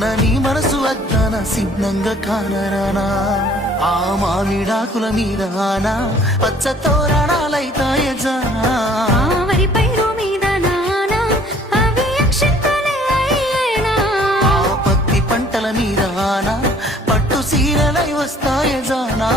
ఉన్న నీ మనసు అజ్ఞాన సిద్ధంగా కానరానా ఆ మామిడాకుల మీద ఆనా పచ్చ తోరణాలైతాయ జానా వరి పైరు మీద నానా అవి అక్షంతలే అయ్యేనా ఆ పత్తి పంటల మీద ఆనా పట్టు సీరలై వస్తాయ జానా